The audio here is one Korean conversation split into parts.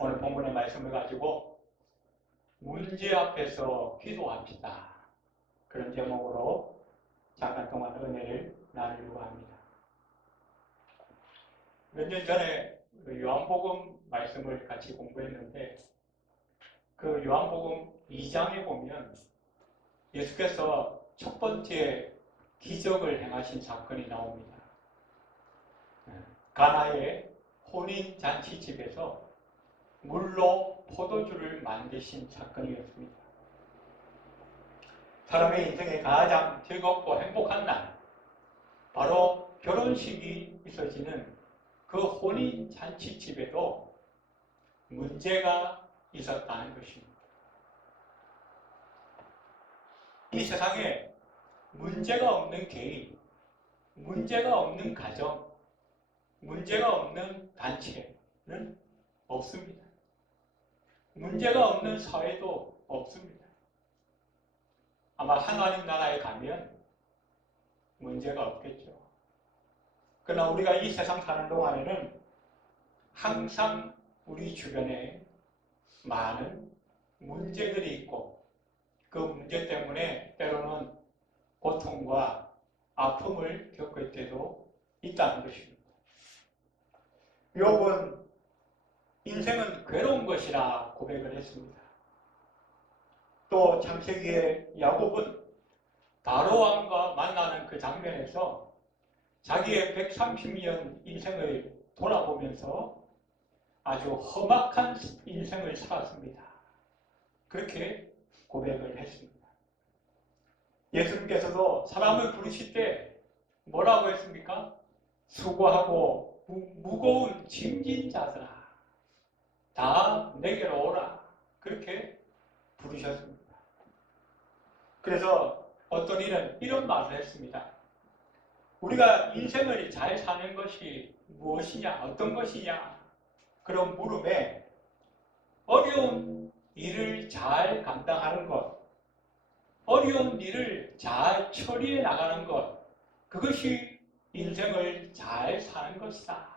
오늘 본문의 말씀을 가지고 문제 앞에서 기도합시다. 그런 제목으로 잠깐 동안 은혜를 나누려고 합니다. 몇 년 전에 요한복음 말씀을 같이 공부했는데 그 요한복음 2장에 보면 예수께서 첫 번째 기적을 행하신 사건이 나옵니다. 가나의 혼인잔치집에서 물로 포도주를 만드신 사건이었습니다. 사람의 인생에 가장 즐겁고 행복한 날, 바로 결혼식이 있어지는 그 혼인잔치집에도 문제가 있었다는 것입니다. 이 세상에 문제가 없는 개인, 문제가 없는 가정, 문제가 없는 단체는 없습니다. 문제가 없는 사회도 없습니다. 아마 하나님 나라에 가면 문제가 없겠죠. 그러나 우리가 이 세상 사는 동안에는 항상 우리 주변에 많은 문제들이 있고 그 문제 때문에 때로는 고통과 아픔을 겪을 때도 있다는 것입니다. 욥은 인생은 괴로운 것이라 고백을 했습니다. 또 창세기의 야곱은 바로왕과 만나는 그 장면에서 자기의 130년 인생을 돌아보면서 아주 험악한 인생을 살았습니다. 그렇게 고백을 했습니다. 예수님께서도 사람을 부르실 때 뭐라고 했습니까? 수고하고 무거운 짐진 자들아 다 내게로 오라. 그렇게 부르셨습니다. 그래서 어떤 이는 이런 말을 했습니다. 우리가 인생을 잘 사는 것이 무엇이냐, 어떤 것이냐, 그런 물음에 어려운 일을 잘 감당하는 것, 어려운 일을 잘 처리해 나가는 것, 그것이 인생을 잘 사는 것이다.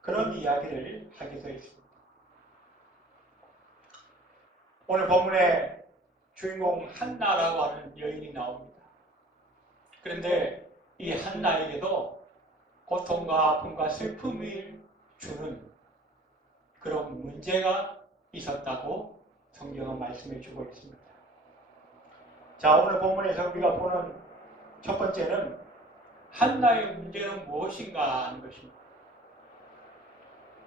그런 이야기를 하기도 했습니다. 오늘 본문에 주인공 한나라고 하는 여인이 나옵니다. 그런데 이 한나에게도 고통과 아픔과 슬픔을 주는 그런 문제가 있었다고 성경은 말씀해 주고 있습니다. 자, 오늘 본문에서 우리가 보는 첫 번째는 한나의 문제는 무엇인가 하는 것입니다.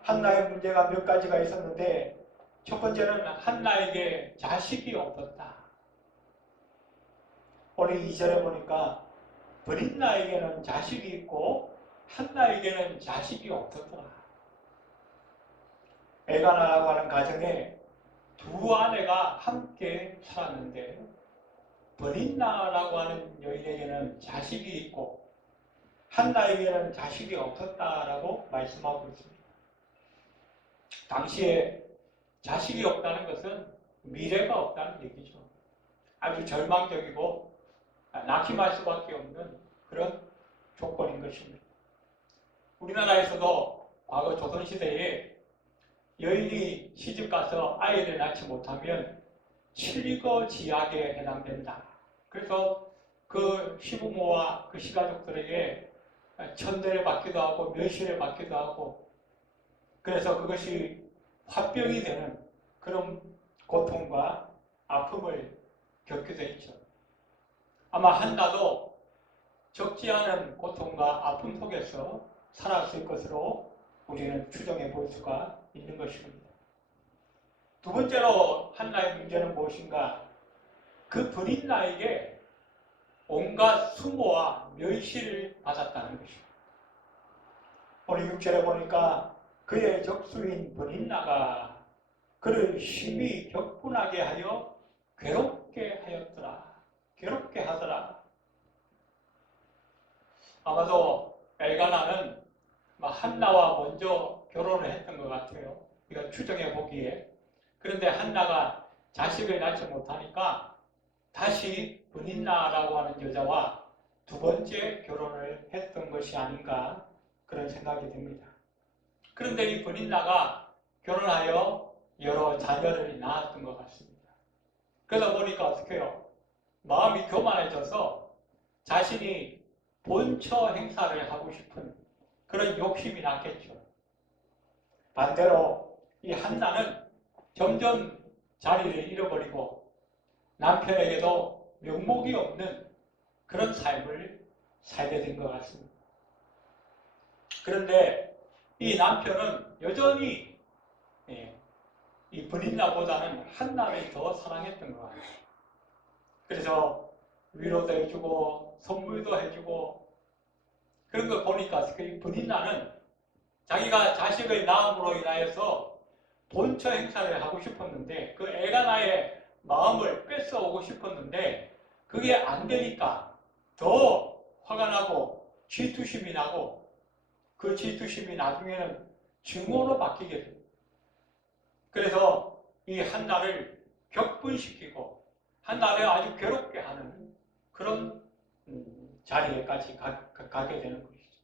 한나의 문제가 몇 가지가 있었는데 첫 번째는 한나에게 자식이 없었다. 오늘 2절에 보니까 브릿나에게는 자식이 있고 한나에게는 자식이 없었더라. 엘가나라고 하는 가정에 두 아내가 함께 살았는데 브릿나라고 하는 여인에게는 자식이 있고 한나에게는 자식이 없었다라고 말씀하고 있습니다. 당시에 자식이 없다는 것은 미래가 없다는 얘기죠. 아주 절망적이고 낙심할 수밖에 없는 그런 조건인 것입니다. 우리나라에서도 과거 조선시대에 여인이 시집가서 아이를 낳지 못하면 칠거지약에 해당된다. 그래서 그 시부모와 그 시가족들에게 천대를 받기도 하고 멸시를 받기도 하고 그래서 그것이 화병이 되는 그런 고통과 아픔을 겪기도 했죠. 아마 한나도 적지 않은 고통과 아픔 속에서 살았을 것으로 우리는 추정해 볼 수가 있는 것입니다. 두 번째로 한나의 문제는 무엇인가? 그 브릿나에게 온갖 수모와 멸시를 받았다는 것입니다. 오늘 6절에 보니까 그의 적수인 브릿나가 그를 심히 격분하게 하여 괴롭게 하였더라. 괴롭게 하더라. 아마도 엘가나는 한나와 먼저 결혼을 했던 것 같아요. 우리가 추정해 보기에. 그런데 한나가 자식을 낳지 못하니까 다시 브릿나라고 하는 여자와 두 번째 결혼을 했던 것이 아닌가 그런 생각이 듭니다. 그런데 이 브릿나가 결혼하여 여러 자녀를 낳았던 것 같습니다. 그러다 보니까 어떻게 해요? 마음이 교만해져서 자신이 본처 행사를 하고 싶은 그런 욕심이 났겠죠. 반대로 이 한나는 점점 자리를 잃어버리고 남편에게도 명목이 없는 그런 삶을 살게 된 것 같습니다. 그런데 이 남편은 여전히 이 브린나보다는 한나를 더 사랑했던 것 같아요. 그래서 위로도 해주고 선물도 해주고 그런 걸 보니까 그 브린나는 자기가 자식의 낳음으로 인하여서 본처 행사를 하고 싶었는데 그 엘가나의 마음을 뺏어오고 싶었는데 그게 안 되니까 더 화가 나고 질투심이 나고 그 질투심이 나중에는 증오로 바뀌게 됩니다. 그래서 이 한나를 격분시키고 한나를 아주 괴롭게 하는 그런 자리에까지 가게 되는 것이죠.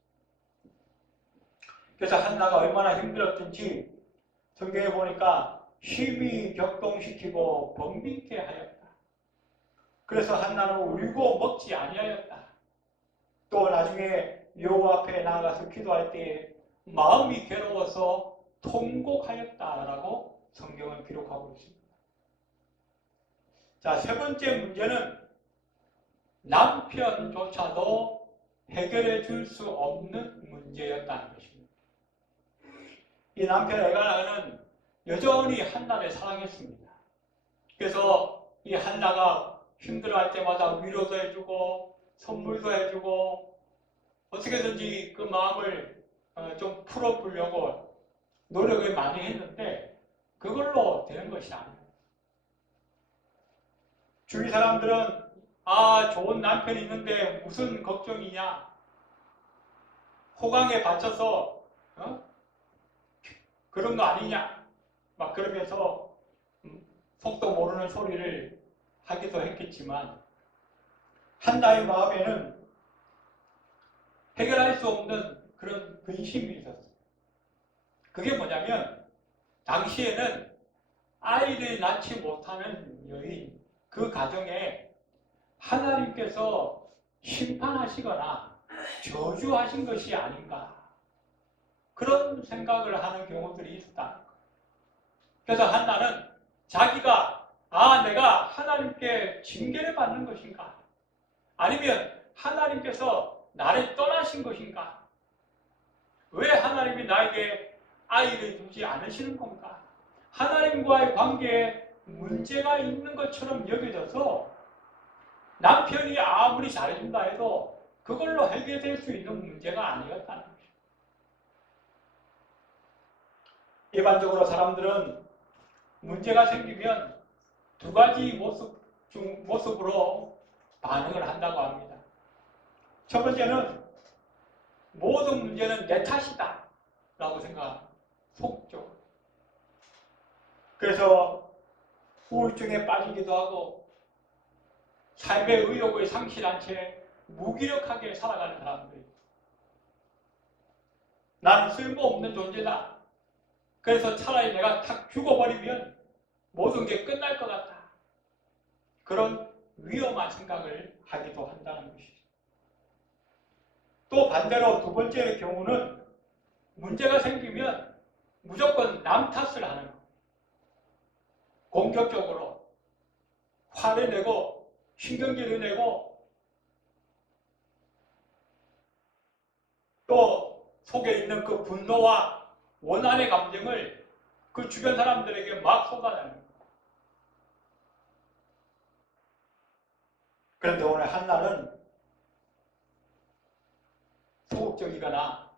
그래서 한나가 얼마나 힘들었든지 성경에 보니까 심히 격동시키고 번민케 하였다. 그래서 한나는 울고 먹지 아니하였다. 또 나중에 여호와 앞에 나가서 기도할 때 마음이 괴로워서 통곡하였다라고 성경은 기록하고 있습니다. 자, 세 번째 문제는 남편조차도 해결해 줄 수 없는 문제였다는 것입니다. 이 남편 엘가나는 여전히 한나를 사랑했습니다. 그래서 이 한나가 힘들어할 때마다 위로도 해주고 선물도 해주고 어떻게든지 그 마음을 좀 풀어보려고 노력을 많이 했는데 그걸로 되는 것이 아니에요. 주위 사람들은 좋은 남편이 있는데 무슨 걱정이냐, 호강에 받쳐서 그런 거 아니냐 막 그러면서 속도 모르는 소리를 하기도 했겠지만 한나의 마음에는 해결할 수 없는 그런 근심이 있었어요. 그게 뭐냐면 당시에는 아이를 낳지 못하는 여인, 그 가정에 하나님께서 심판하시거나 저주하신 것이 아닌가 그런 생각을 하는 경우들이 있었다는 거예요. 그래서 한나는 자기가 내가 하나님께 징계를 받는 것인가 아니면 하나님께서 나를 떠나신 것인가 왜 하나님이 나에게 아이를 주지 않으시는 건가 하나님과의 관계에 문제가 있는 것처럼 여겨져서 남편이 아무리 잘해준다 해도 그걸로 해결될 수 있는 문제가 아니었다는 거죠. 일반적으로 사람들은 문제가 생기면 두 가지 모습으로 반응을 한다고 합니다. 첫 번째는 모든 문제는 내 탓이다 라고 생각합니다. 속적으로. 그래서 우울증에 빠지기도 하고 삶의 의욕을 상실한 채 무기력하게 살아가는 사람들이 나는 쓸모없는 존재다. 그래서 차라리 내가 탁 죽어버리면 모든 게 끝날 것 같다. 그런 위험한 생각을 하기도 한다는 것이죠. 또 반대로 두 번째 경우는 문제가 생기면 무조건 남 탓을 하는 거예요. 공격적으로 화를 내고 신경질을 내고 또 속에 있는 그 분노와 원한의 감정을 그 주변 사람들에게 막 쏟아내는 거예요. 그런데 오늘 한나는 소극적이거나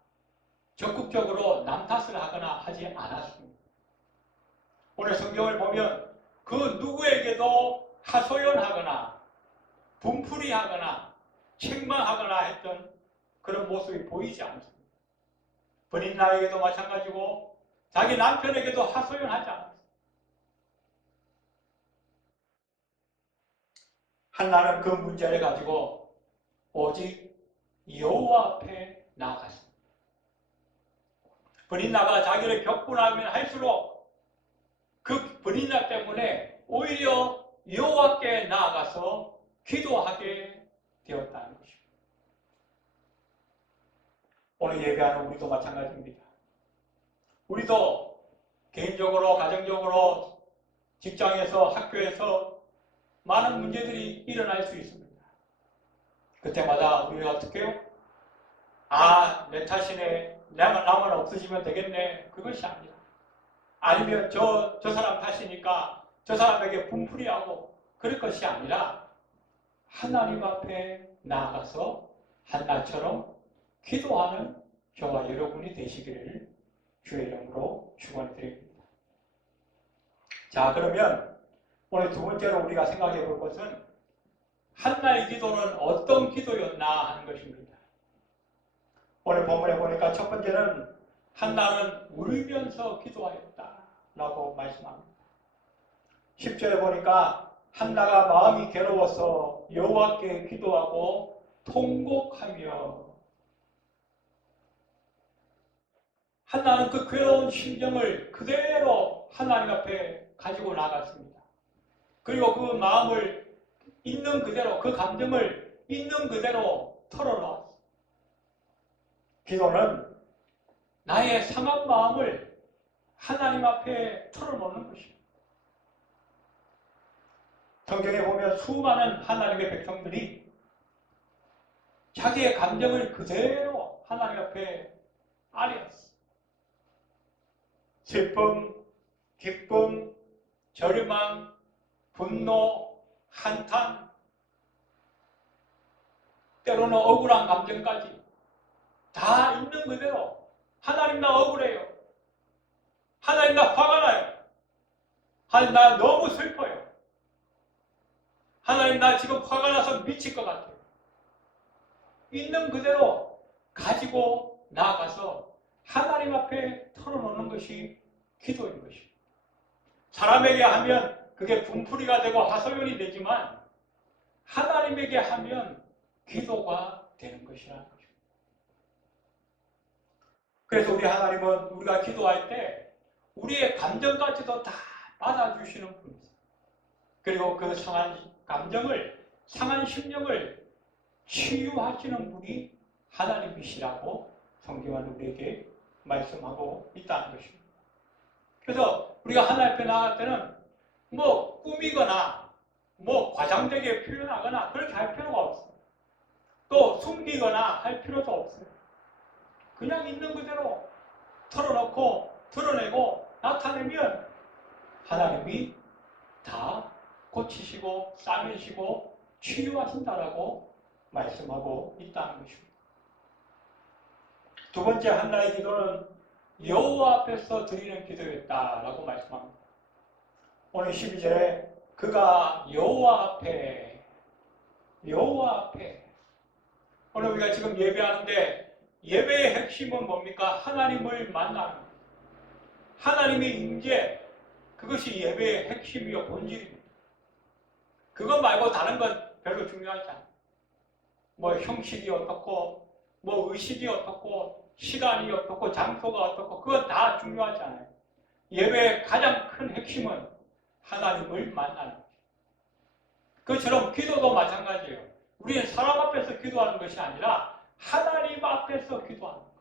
적극적으로 남 탓을 하거나 하지 않았습니다. 오늘 성경을 보면 그 누구에게도 하소연하거나 분풀이하거나 책망하거나 했던 그런 모습이 보이지 않습니다. 브린나에게도 마찬가지고 자기 남편에게도 하소연하지 않았습니다. 한나는 그 문제를 가지고 오직 여호와 앞에 나아갔습니다. 브린나가 자기를 격분하면 할수록 그 불인자 때문에 오히려 여호와께 나아가서 기도하게 되었다는 것입니다. 오늘 예배하는 우리도 마찬가지입니다. 우리도 개인적으로, 가정적으로, 직장에서, 학교에서 많은 문제들이 일어날 수 있습니다. 그때마다 우리가 어떻게 해요? 아, 내 탓이네. 나만 없어지면 되겠네. 그것이 아니라. 아니면 저 사람 탓이니까 저 사람에게 분풀이하고 그럴 것이 아니라 하나님 앞에 나아가서 한나처럼 기도하는 저와 여러분이 되시기를 주의 이름으로 축원드립니다. 자, 그러면 오늘 두 번째로 우리가 생각해 볼 것은 한나의 기도는 어떤 기도였나 하는 것입니다. 오늘 본문에 보니까 첫 번째는 한나는 울면서 기도하였다라고 말씀합니다. 10절에 보니까 한나가 마음이 괴로워서 여호와께 기도하고 통곡하며, 한나는 그 괴로운 심정을 그대로 하나님 앞에 가지고 나갔습니다. 그리고 그 마음을 있는 그대로, 그 감정을 있는 그대로 털어놓았습니다. 기도는 나의 상한 마음을 하나님 앞에 털어놓는 것입니다. 성경에 보면 수많은 하나님의 백성들이 자기의 감정을 그대로 하나님 앞에 아뢰었습니다. 슬픔, 기쁨, 절망, 분노, 한탄, 때로는 억울한 감정까지 다 있는 그대로 하나님 나 억울해요. 하나님 나 화가 나요. 하나님 나 너무 슬퍼요. 하나님 나 지금 화가 나서 미칠 것 같아요. 있는 그대로 가지고 나아가서 하나님 앞에 털어놓는 것이 기도인 것입니다. 사람에게 하면 그게 분풀이가 되고 하소연이 되지만 하나님에게 하면 기도가 되는 것이라는 거죠. 그래서 우리 하나님은 우리가 기도할 때 우리의 감정까지도 다 받아주시는 분이세요. 그리고 그 상한 감정을, 상한 심령을 치유하시는 분이 하나님이시라고 성경은 우리에게 말씀하고 있다는 것입니다. 그래서 우리가 하나님 앞에 나갈 때는 뭐 꾸미거나 뭐 과장되게 표현하거나 그렇게 할 필요가 없어요. 또 숨기거나 할 필요도 없어요. 그냥 있는 그대로 털어놓고 드러내고 나타내면 하나님이 다 고치시고 싸매시고 치유하신다라고 말씀하고 있다는 것입니다. 두 번째 한나의 기도는 여호와 앞에서 드리는 기도였다라고 말씀합니다. 오늘 12절에 그가 여호와 앞에, 오늘 우리가 지금 예배하는데 예배의 핵심은 뭡니까? 하나님을 만나는 거예요. 하나님의 임재, 그것이 예배의 핵심이요 본질입니다. 그것 말고 다른 건 별로 중요하지 않아요. 뭐 형식이 어떻고 뭐 의식이 어떻고 시간이 어떻고 장소가 어떻고 그건 다 중요하지 않아요. 예배의 가장 큰 핵심은 하나님을 만나는 거죠. 그처럼 기도도 마찬가지예요. 우리는 사람 앞에서 기도하는 것이 아니라 하나님 앞에서 기도하는 거예요.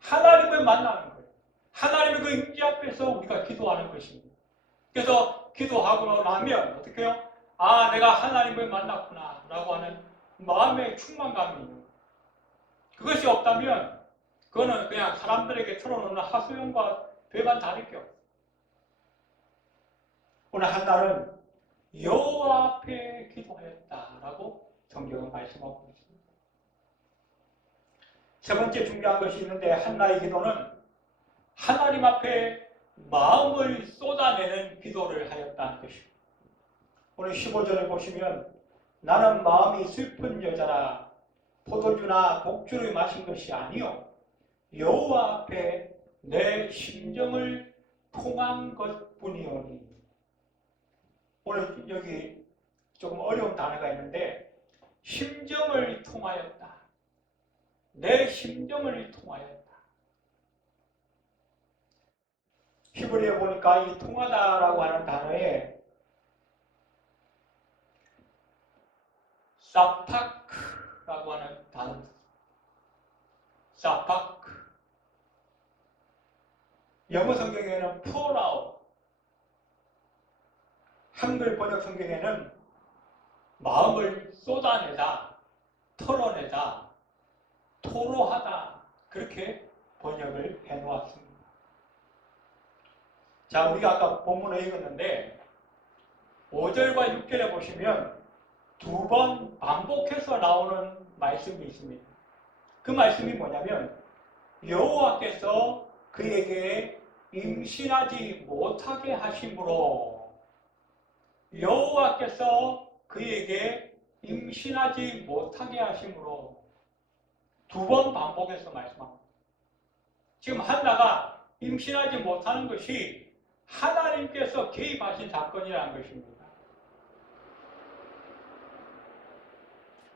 하나님을 만나는 거예요. 하나님의 그 임재 앞에서 우리가 기도하는 것입니다. 그래서 기도하고 나면 어떻게 해요? 아, 내가 하나님을 만났구나 라고 하는 마음의 충만감이 있는 거예요. 그것이 없다면 그거는 그냥 사람들에게 털어놓는 하소연과 별반 다를 게 없어요. 오늘 한나는 여호와 앞에 기도하였다라고 성경은 말씀하고 있습니다. 세 번째 중요한 것이 있는데 한나의 기도는 하나님 앞에 마음을 쏟아내는 기도를 하였다는 것입니다. 오늘 15절을 보시면 나는 마음이 슬픈 여자라 포도주나 복주를 마신 것이 아니요 여호와 앞에 내 심정을 통한 것뿐이오니. 오늘 여기 조금 어려운 단어가 있는데 심정을 통하였다. 내 심정을 통하였다. 히브리에 보니까 이 통하다라고 하는 단어에 사파크라고 하는 단어, 사파크. 영어 성경에는 pourout, 한글 번역 성경에는 마음을 쏟아내다, 털어내다, 토로하다, 그렇게 번역을 해놓았습니다. 자, 우리가 아까 본문을 읽었는데 5절과 6절에 보시면 두 번 반복해서 나오는 말씀이 있습니다. 그 말씀이 뭐냐면 여호와께서 그에게 임신하지 못하게 하심으로, 여호와께서 그에게 임신하지 못하게 하심으로 두 번 반복해서 말씀합니다. 지금 한나가 임신하지 못하는 것이 하나님께서 개입하신 사건이라는 것입니다.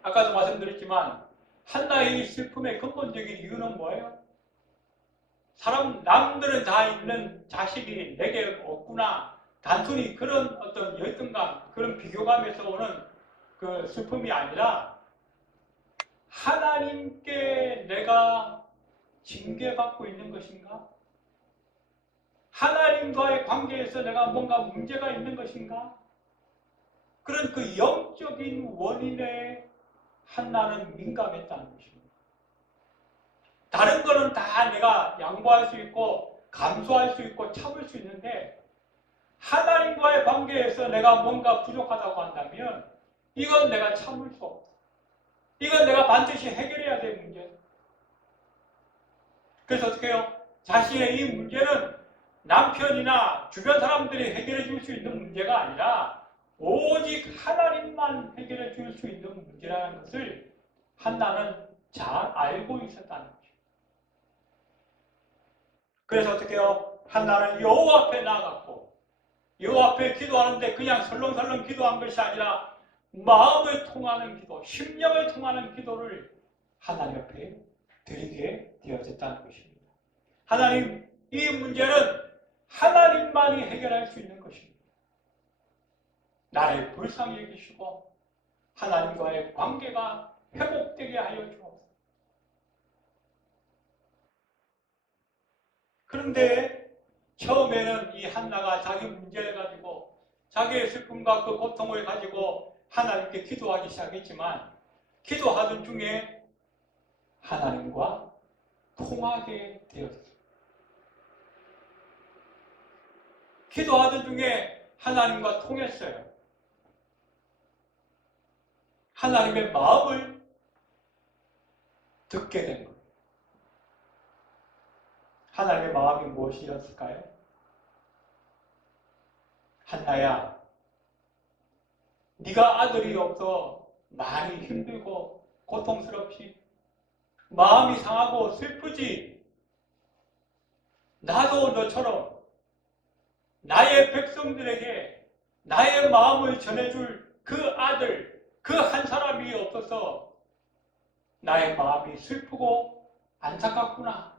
아까도 말씀드렸지만 한나의 이 슬픔의 근본적인 이유는 뭐예요? 남들은 다 있는 자식이 내게 없구나. 단순히 그런 어떤 열등감, 그런 비교감에서 오는 그 슬픔이 아니라 하나님께 내가 징계받고 있는 것인가? 하나님과의 관계에서 내가 뭔가 문제가 있는 것인가? 그런 그 영적인 원인에 한나는 민감했다는 것입니다. 다른 거는 다 내가 양보할 수 있고 감수할 수 있고 참을 수 있는데 하나님과의 관계에서 내가 뭔가 부족하다고 한다면 이건 내가 참을 수 없다. 이건 내가 반드시 해결해야 될 문제다. 그래서 어떻게 해요? 자신의 이 문제는 남편이나 주변 사람들이 해결해 줄 수 있는 문제가 아니라 오직 하나님만 해결해 줄 수 있는 문제라는 것을 한나는 잘 알고 있었다는 거죠. 그래서 어떻게 해요? 한나는 여호와 앞에 나아갔고 여호와 앞에 기도하는데 그냥 설렁설렁 기도한 것이 아니라 마음을 통하는 기도, 심령을 통하는 기도를 하나님 앞에 드리게 되어졌다는 것입니다. 하나님, 이 문제는 하나님만이 해결할 수 있는 것입니다. 나를 불쌍히 여기시고 하나님과의 관계가 회복되게 하여 주옵소서. 그런데 처음에는 이 한나가 자기 문제를 가지고 자기의 슬픔과 그 고통을 가지고 하나님께 기도하기 시작했지만 기도하던 중에 하나님과 통하게 되었습니다. 기도하던 중에 하나님과 통했어요. 하나님의 마음을 듣게 된 거예요. 하나님의 마음이 무엇이었을까요? 한나야, 네가 아들이 없어 많이 힘들고 고통스럽지, 마음이 상하고 슬프지. 나도 너처럼 나의 백성들에게 나의 마음을 전해줄 그 아들, 그 한 사람이 없어서 나의 마음이 슬프고 안타깝구나.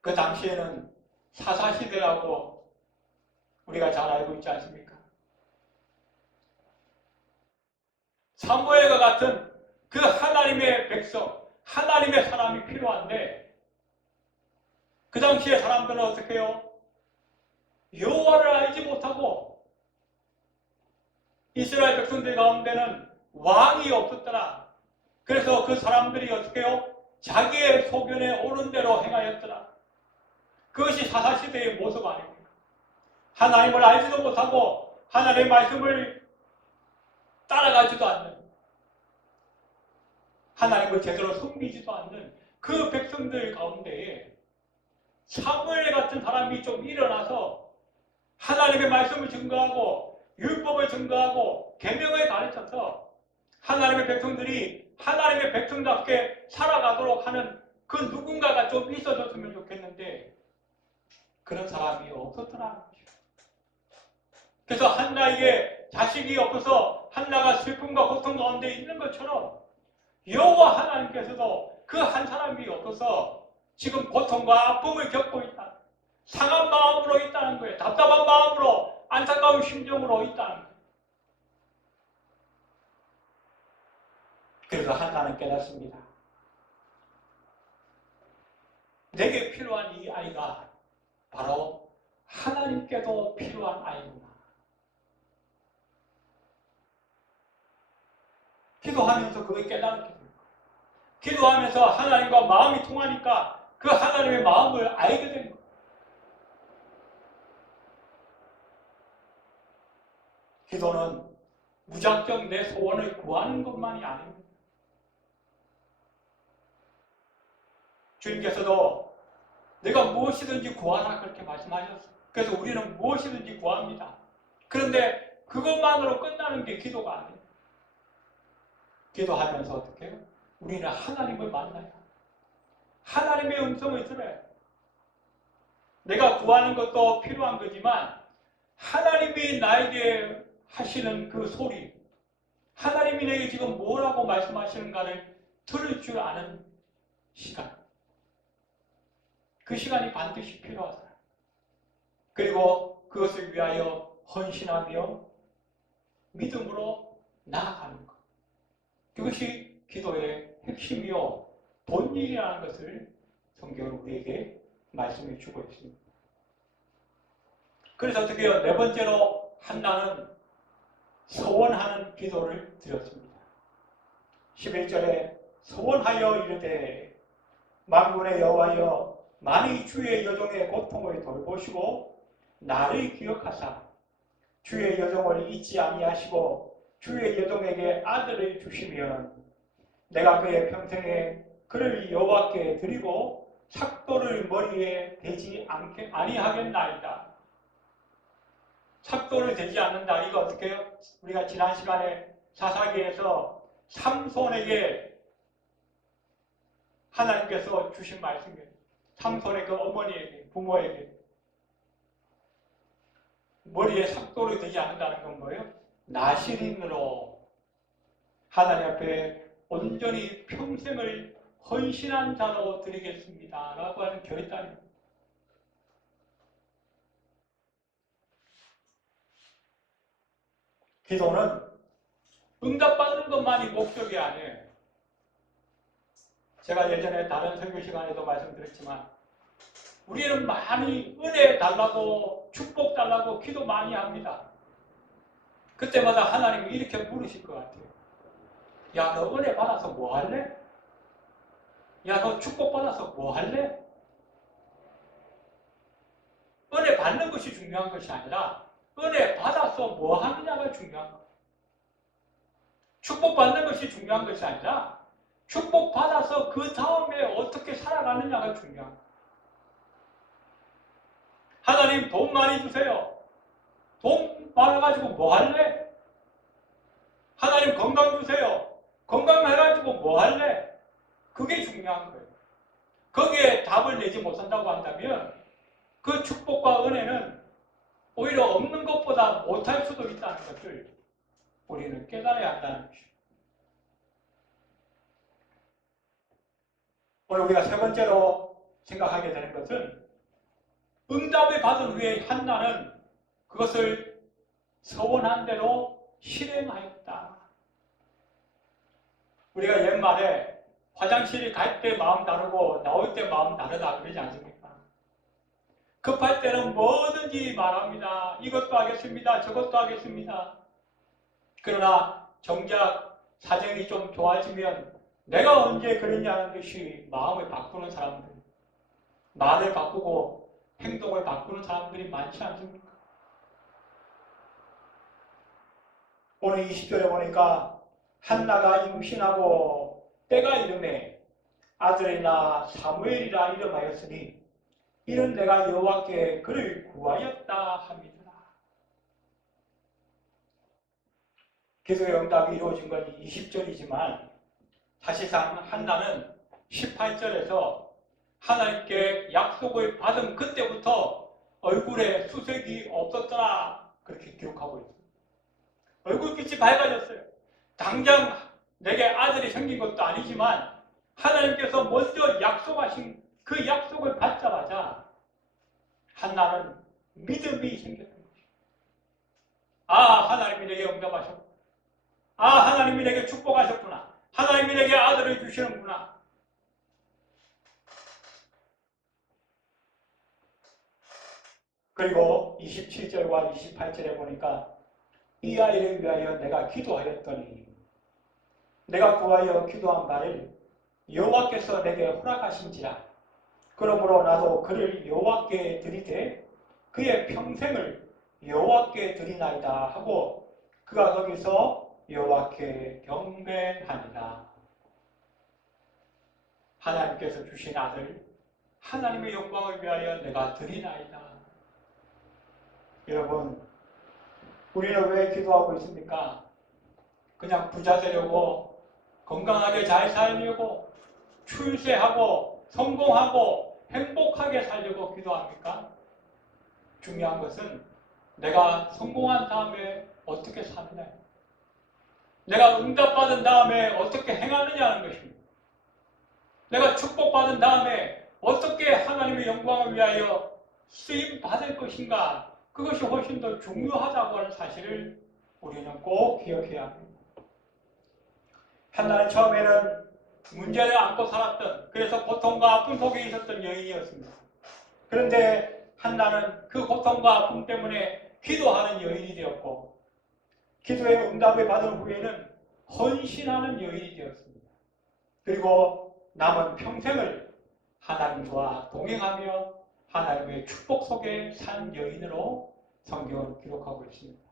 그 당시에는 사사시대라고 우리가 잘 알고 있지 않습니까? 사무엘과 같은 그 하나님의 백성, 하나님의 사람이 필요한데 그 당시에 사람들은 어떻게 해요? 여호와를 알지 못하고 이스라엘 백성들 가운데는 왕이 없었더라. 그래서 그 사람들이 어떻게 해요? 자기의 소견에 옳은 대로 행하였더라. 그것이 사사시대의 모습 아닙니까? 하나님을 알지도 못하고 하나님의 말씀을 따라가지도 않는, 하나님을 제대로 섬기지도 않는 그 백성들 가운데에 사무엘 같은 사람이 좀 일어나서 하나님의 말씀을 증거하고 율법을 증거하고 계명을 가르쳐서 하나님의 백성들이 하나님의 백성답게 살아가도록 하는 그 누군가가 좀 있어줬으면 좋겠는데 그런 사람이 없었더라는 거죠. 그래서 한나에게 자식이 없어서 한나가 슬픔과 고통 가운데 있는 것처럼 여호와 하나님께서도 그 한 사람이 없어서 지금 고통과 아픔을 겪고 있다. 상한 마음으로 있다는 거예요. 답답한 마음으로, 안타까운 심정으로 있다는 거예요. 그래서 한나는 깨닫습니다. 내게 필요한 이 아이가 바로 하나님께도 필요한 아이구나. 기도하면서 그걸 깨닫게 됩니다. 기도하면서 하나님과 마음이 통하니까 그 하나님의 마음을 알게 된 거예요. 기도는 무작정 내 소원을 구하는 것만이 아닙니다. 주님께서도 내가 무엇이든지 구하라 그렇게 말씀하셨어요. 그래서 우리는 무엇이든지 구합니다. 그런데 그것만으로 끝나는 게 기도가 아니에요. 기도하면서 어떻게 해요? 우리는 하나님을 만나요. 하나님의 음성을 들어요. 내가 구하는 것도 필요한 거지만 하나님이 나에게 하시는 그 소리, 하나님이 내게 지금 뭐라고 말씀하시는가를 들을 줄 아는 시간, 그 시간이 반드시 필요하다. 그리고 그것을 위하여 헌신하며 믿음으로 나아가는 것, 그것이 기도의 핵심이요 본질이라는 것을 성경은 우리에게 말씀해 주고 있습니다. 그래서 어떻게 해요? 네 번째로 한나는 서원하는 기도를 드렸습니다. 11절에 서원하여 이르되 만군의 여호와여 만일 주의 여종의 고통을 돌보시고 나를 기억하사 주의 여종을 잊지 아니하시고 주의 여종에게 아들을 주시면 내가 그의 평생에 그를 여호와께 드리고 삭도를 머리에 대지 아니하겠나이다. 삭도를 대지 않는다. 이거 어떻게 해요? 우리가 지난 시간에 사사기에서 삼손에게 하나님께서 주신 말씀이에요. 삼손의 그 어머니에게, 부모에게 머리에 삭도를 대지 않는다는 건 뭐예요? 나실인으로 하나님 앞에 온전히 평생을 헌신한 자로 드리겠습니다 라고 하는 결단입니다. 기도는 응답받는 것만이 목적이 아니에요. 제가 예전에 다른 설교 시간에도 말씀드렸지만 우리는 많이 은혜 달라고 축복 달라고 기도 많이 합니다. 그때마다 하나님이 이렇게 물으실 것 같아요. 야, 너 은혜 받아서 뭐 할래? 야, 너 축복 받아서 뭐 할래? 은혜 받는 것이 중요한 것이 아니라 은혜 받아서 뭐 하느냐가 중요한 거예요. 축복 받는 것이 중요한 것이 아니라 축복 받아서 그 다음에 어떻게 살아가느냐가 중요한 거예요. 하나님 돈 많이 주세요. 돈 많아가지고 뭐 할래? 하나님 건강 주세요. 건강해가지고 뭐 할래? 그게 중요한 거예요. 거기에 답을 내지 못한다고 한다면 그 축복과 은혜는 오히려 없는 것보다 못할 수도 있다는 것을 우리는 깨달아야 한다는 것이죠. 오늘 우리가 세 번째로 생각하게 되는 것은 응답을 받은 후에 한나는 그것을 서원한 대로 실행하였다. 우리가 옛말에 화장실에 갈 때 마음 다르고 나올 때 마음 다르다 그러지 않습니까? 급할 때는 뭐든지 말합니다. 이것도 하겠습니다. 저것도 하겠습니다. 그러나 정작 사정이 좀 좋아지면 내가 언제 그랬냐는 듯이 마음을 바꾸는 사람들, 말을 바꾸고 행동을 바꾸는 사람들이 많지 않습니까? 오늘 20절에 보니까 한나가 임신하고 때가 이름에 아들이나 사무엘이라 이름하였으니 이는 내가 여호와께 그를 구하였다 합니다. 기도의 응답이 이루어진 건 20절이지만 사실상 한나는 18절에서 하나님께 약속을 받은 그때부터 얼굴에 수색이 없었더라 그렇게 기록하고 있습니다. 얼굴빛이 밝아졌어요. 당장 내게 아들이 생긴 것도 아니지만 하나님께서 먼저 약속하신 그 약속을 받자마자 한나는 믿음이 생겼던 것이다. 아, 하나님이 내게 응답하셨구나. 아, 하나님이 내게 축복하셨구나. 하나님이 내게 아들을 주시는구나. 그리고 27절과 28절에 보니까 이 아이를 위하여 내가 기도하였더니 내가 구하여 기도한 바를 여호와께서 내게 허락하신지라. 그러므로 나도 그를 여호와께 드리되 그의 평생을 여호와께 드리나이다 하고 그가 거기서 여호와께 경배하니라. 하나님께서 주신 아들 하나님의 영광을 위하여 내가 드리나이다. 여러분, 우리는 왜 기도하고 있습니까? 그냥 부자 되려고, 건강하게 잘 살려고, 출세하고, 성공하고, 행복하게 살려고 기도합니까? 중요한 것은 내가 성공한 다음에 어떻게 사느냐, 내가 응답받은 다음에 어떻게 행하느냐는 것입니다. 내가 축복받은 다음에 어떻게 하나님의 영광을 위하여 쓰임받을 것인가, 그것이 훨씬 더 중요하다고 하는 사실을 우리는 꼭 기억해야 합니다. 한나는 처음에는 문제를 안고 살았던, 그래서 고통과 아픔 속에 있었던 여인이었습니다. 그런데 한나는 그 고통과 아픔 때문에 기도하는 여인이 되었고, 기도의 응답을 받은 후에는 헌신하는 여인이 되었습니다. 그리고 남은 평생을 하나님과 동행하며 하나님의 축복 속에 산 여인으로 성경은 기록하고 있습니다.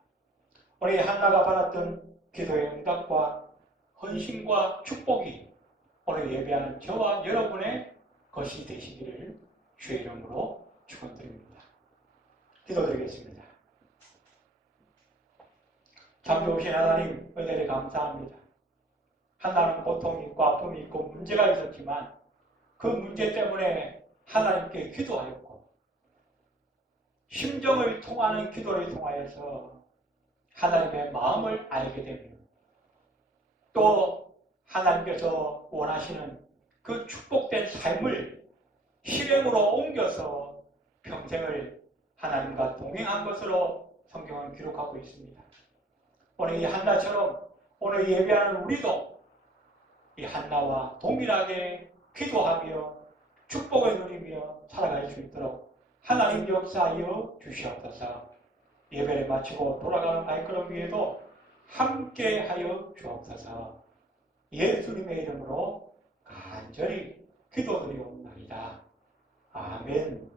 우리 한나가 받았던 기도의 응답과 헌신과 축복이 오늘 예배하는 저와 여러분의 것이 되시기를 주의 이름으로 축원드립니다. 기도드리겠습니다. 참 좋으신 하나님, 은혜를 감사합니다. 한나는 고통이 있고 아픔이 있고 문제가 있었지만 그 문제 때문에 하나님께 기도하였고 심정을 통하는 기도를 통하여서 하나님의 마음을 알게 됩니다. 또 하나님께서 원하시는 그 축복된 삶을 실행으로 옮겨서 평생을 하나님과 동행한 것으로 성경은 기록하고 있습니다. 오늘 이 한나처럼 오늘 예배하는 우리도 이 한나와 동일하게 기도하며 축복을 누리며 살아갈 수 있도록 하나님 역사하여 주시옵소서. 예배를 마치고 돌아가는 발걸음 위에도 함께하여 주옵소서. 예수님의 이름으로 간절히 기도드리옵나이다. 아멘.